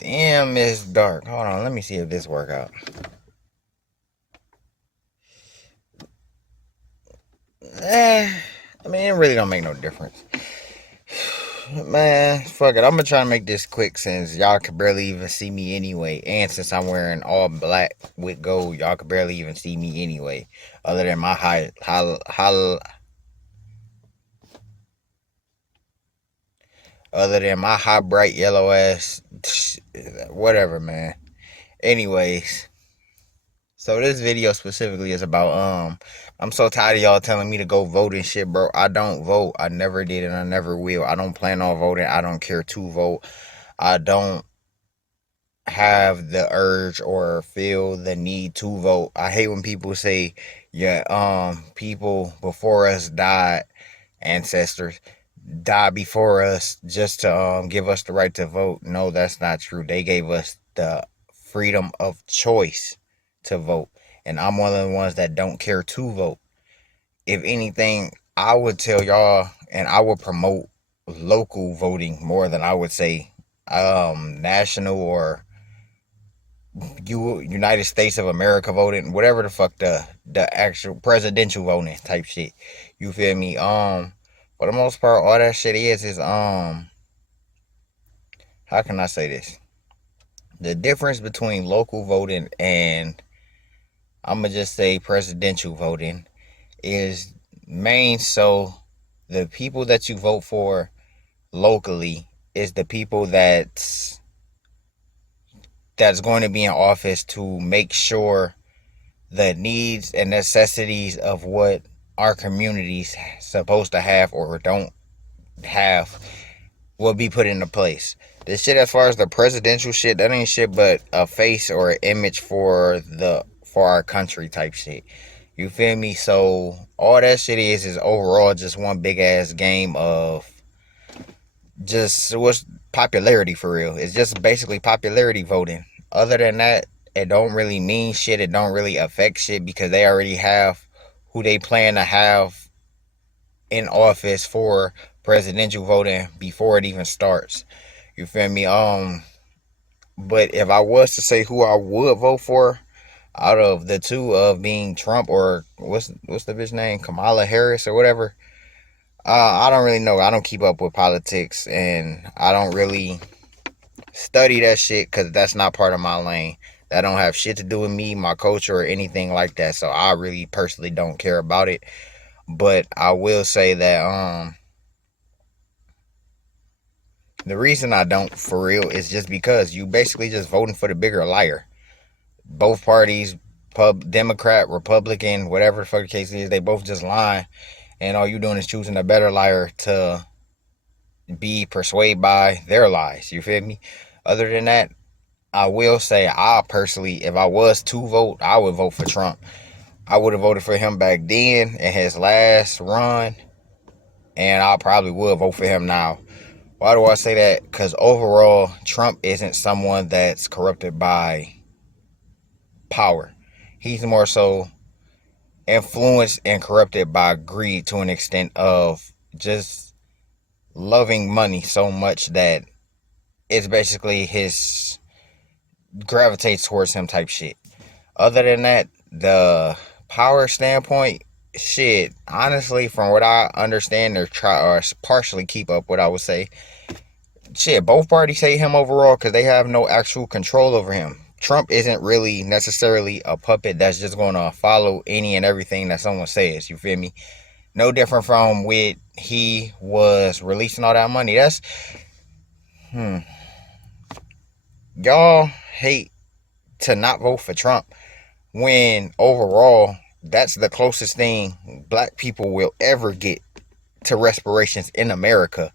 Damn, it's dark. Hold on, let me see if this work out. I mean, it really don't make no difference. Man, fuck it. I'm gonna try to make this quick since y'all could barely even see me anyway. And since I'm wearing all black with gold, y'all could barely even see me anyway. Other than my high bright yellow ass, whatever, man. Anyways, so this video specifically is about I'm so tired of y'all telling me to go vote and shit, bro. I don't vote. I never did and I never will. I don't plan on voting. I don't care to vote. I don't have the urge or feel the need to vote. I hate when people say, yeah, people before us died, ancestors died before us just to give us the right to vote. No, that's not true. They gave us the freedom of choice to vote. And I'm one of the ones that don't care to vote. If anything, I would tell y'all and I would promote local voting more than I would say national or United States of America voting, whatever the fuck the actual presidential voting type shit. You feel me? For the most part, all that shit is how can I say this? The difference between local voting and I'm gonna just say presidential voting is main so the people that you vote for locally is the people that's going to be in office to make sure the needs and necessities of what our communities supposed to have or don't have will be put into place. This shit as far as the presidential shit, that ain't shit but a face or an image for our country type shit. You feel me? So all that shit is overall just one big ass game of just what's popularity for real. It's just basically popularity voting. Other than that, it don't really mean shit. It don't really affect shit because they already have who they plan to have in office for presidential voting before it even starts. You feel me? But if I was to say who I would vote for out of the two of being Trump or what's the bitch name, Kamala Harris or whatever, I don't really know. I don't keep up with politics and I don't really study that shit because that's not part of my lane. That don't have shit to do with me, my culture, or anything like that. So I really personally don't care about it. But I will say that the reason I don't for real is just because you basically just voting for the bigger liar. Both parties, Democrat, Republican, whatever the fuck the case is, they both just lying, and all you doing is choosing a better liar to be persuaded by their lies. You feel me? Other than that, I will say I personally, if I was to vote, I would vote for Trump. I would have voted for him back then in his last run, and I probably would vote for him now. Why do I say that? Because overall, Trump isn't someone that's corrupted by power. He's more so influenced and corrupted by greed to an extent of just loving money so much that it's basically his gravitates towards him type shit. Other than that, the power standpoint, shit, honestly, from what I understand or try or partially keep up what I would say, shit, both parties hate him overall because they have no actual control over him. Trump isn't really necessarily a puppet that's just going to follow any and everything that someone says. You feel me? No different from when he was releasing all that money. That's, hmm, y'all hate to not vote for Trump when overall that's the closest thing black people will ever get to reparations in America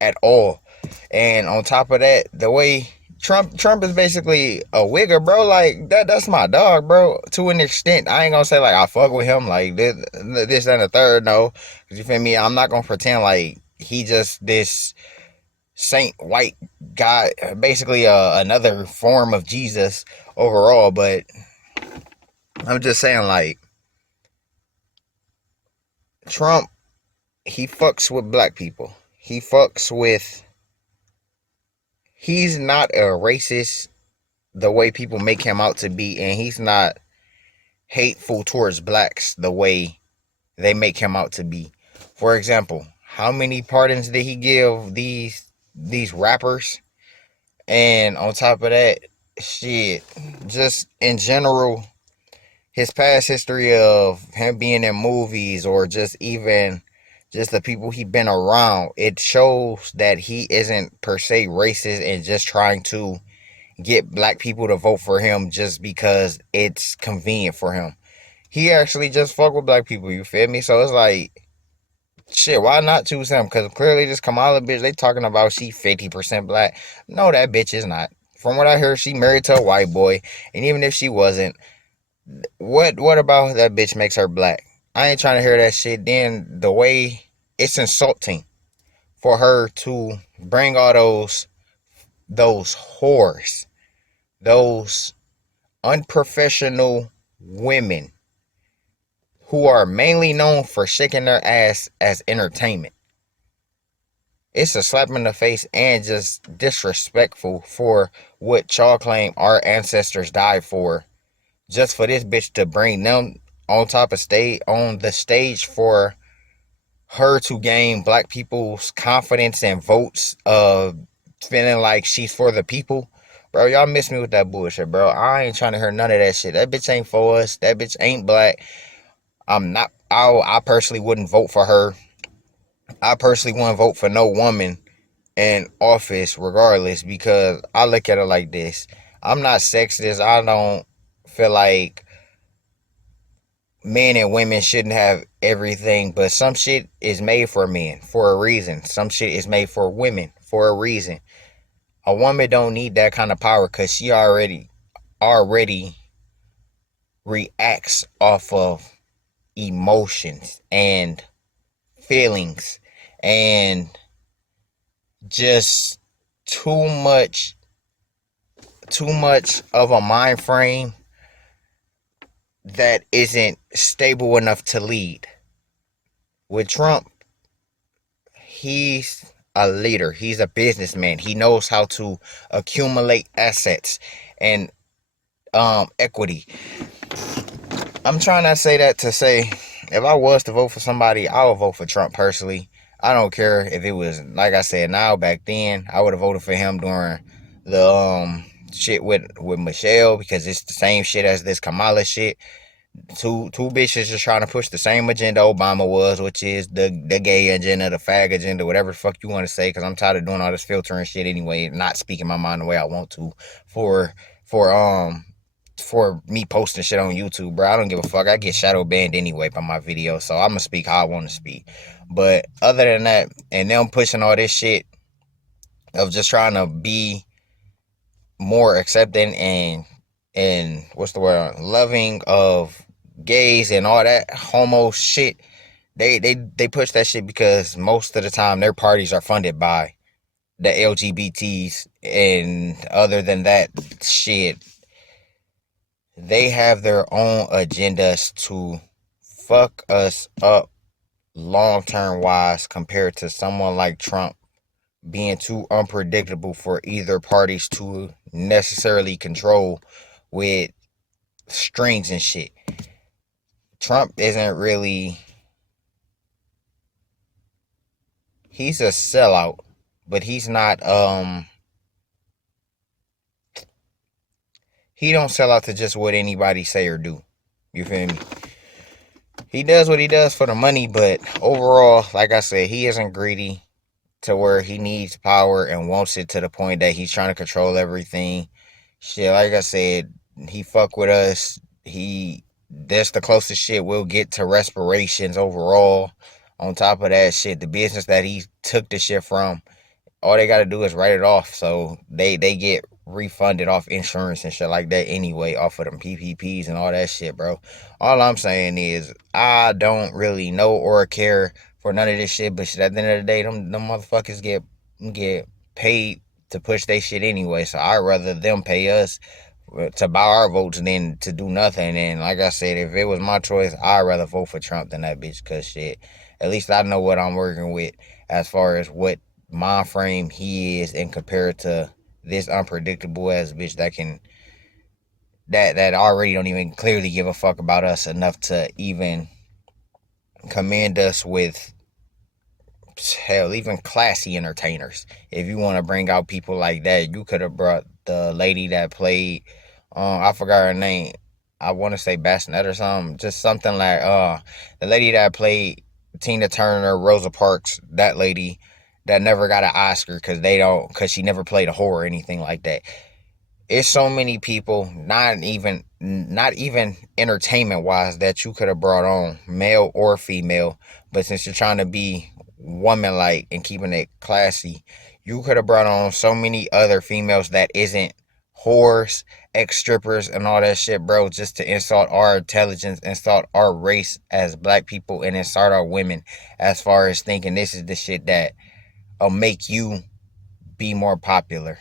at all. And on top of that, the way Trump is basically a wigger, bro. Like that's my dog, bro. To an extent, I ain't gonna say like I fuck with him like this and the third. No, cause you feel me. I'm not gonna pretend like he just this saint white guy, basically another form of Jesus overall. But I'm just saying like Trump, he fucks with black people. he's not a racist the way people make him out to be, and he's not hateful towards blacks the way they make him out to be. For example, how many pardons did he give these rappers? And on top of that, shit, just in general, his past history of him being in movies or just even just the people he been around, it shows that he isn't per se racist and just trying to get black people to vote for him just because it's convenient for him. He actually just fuck with black people, you feel me? So it's like, shit, why not choose him? Because clearly this Kamala bitch, they talking about she 50% black. No, that bitch is not. From what I heard, she married to a white boy. And even if she wasn't, what about that bitch makes her black? I ain't trying to hear that shit. Then the way it's insulting for her to bring all those whores, those unprofessional women who are mainly known for shaking their ass as entertainment. It's a slap in the face and just disrespectful for what y'all claim our ancestors died for. Just for this bitch to bring them on top of stage on the stage for her to gain black people's confidence and votes, feeling like she's for the people. Bro, y'all miss me with that bullshit, bro. I ain't trying to hear none of that shit. That bitch ain't for us. That bitch ain't black. I'm not. I personally wouldn't vote for her. I personally wouldn't vote for no woman in office, regardless, because I look at it like this. I'm not sexist. I don't feel like men and women shouldn't have everything, but some shit is made for men for a reason. Some shit is made for women for a reason. A woman don't need that kind of power because she already reacts off of emotions and feelings and just too much of a mind frame that isn't stable enough to lead. With Trump, he's a leader. He's a businessman. He knows how to accumulate assets and equity. I'm trying not to say that to say if I was to vote for somebody, I would vote for Trump personally. I don't care if it was like I said now. Back then, I would have voted for him during the shit with Michelle because it's the same shit as this Kamala shit. Two bitches just trying to push the same agenda Obama was, which is the gay agenda, the fag agenda, whatever the fuck you want to say. Because I'm tired of doing all this filtering shit anyway, not speaking my mind the way I want to for for um for me posting shit on YouTube, bro. I don't give a fuck. I get shadow banned anyway by my videos, so I'm gonna speak how I want to speak. But other than that, and them pushing all this shit of just trying to be more accepting and what's the word, loving of gays and all that homo shit. They push that shit because most of the time their parties are funded by the LGBTs, and other than that shit, they have their own agendas to fuck us up long term wise compared to someone like Trump being too unpredictable for either parties to necessarily control with strings and shit. Trump isn't really, he's a sellout, but he's not he don't sell out to just what anybody say or do. You feel me? He does what he does for the money, but overall, like I said, he isn't greedy to where he needs power and wants it to the point that he's trying to control everything. Shit, like I said, he fuck with us. That's the closest shit we'll get to respirations overall. On top of that shit, the business that he took the shit from, all they gotta do is write it off. So they get refunded off insurance and shit like that anyway, off of them PPPs and all that shit, bro. All I'm saying is I don't really know or care for none of this shit, but shit, at the end of the day, them motherfuckers get paid to push their shit anyway. So I'd rather them pay us to buy our votes than to do nothing. And like I said, if it was my choice, I'd rather vote for Trump than that bitch. Cause shit, at least I know what I'm working with as far as what mind frame he is and compared to this unpredictable ass bitch that can that already don't even clearly give a fuck about us enough to even command us with, hell, even classy entertainers. If you want to bring out people like that, you could have brought the lady that played, I forgot her name. I want to say Bassinet or something, just something like the lady that played Tina Turner, Rosa Parks, that lady that never got an Oscar because she never played a whore or anything like that. It's so many people, not even entertainment wise, that you could have brought on, male or female. But since you're trying to be woman like and keeping it classy, you could have brought on so many other females that isn't whores, ex strippers, and all that shit, bro, just to insult our intelligence, insult our race as black people, and insult our women as far as thinking this is the shit that'll make you be more popular.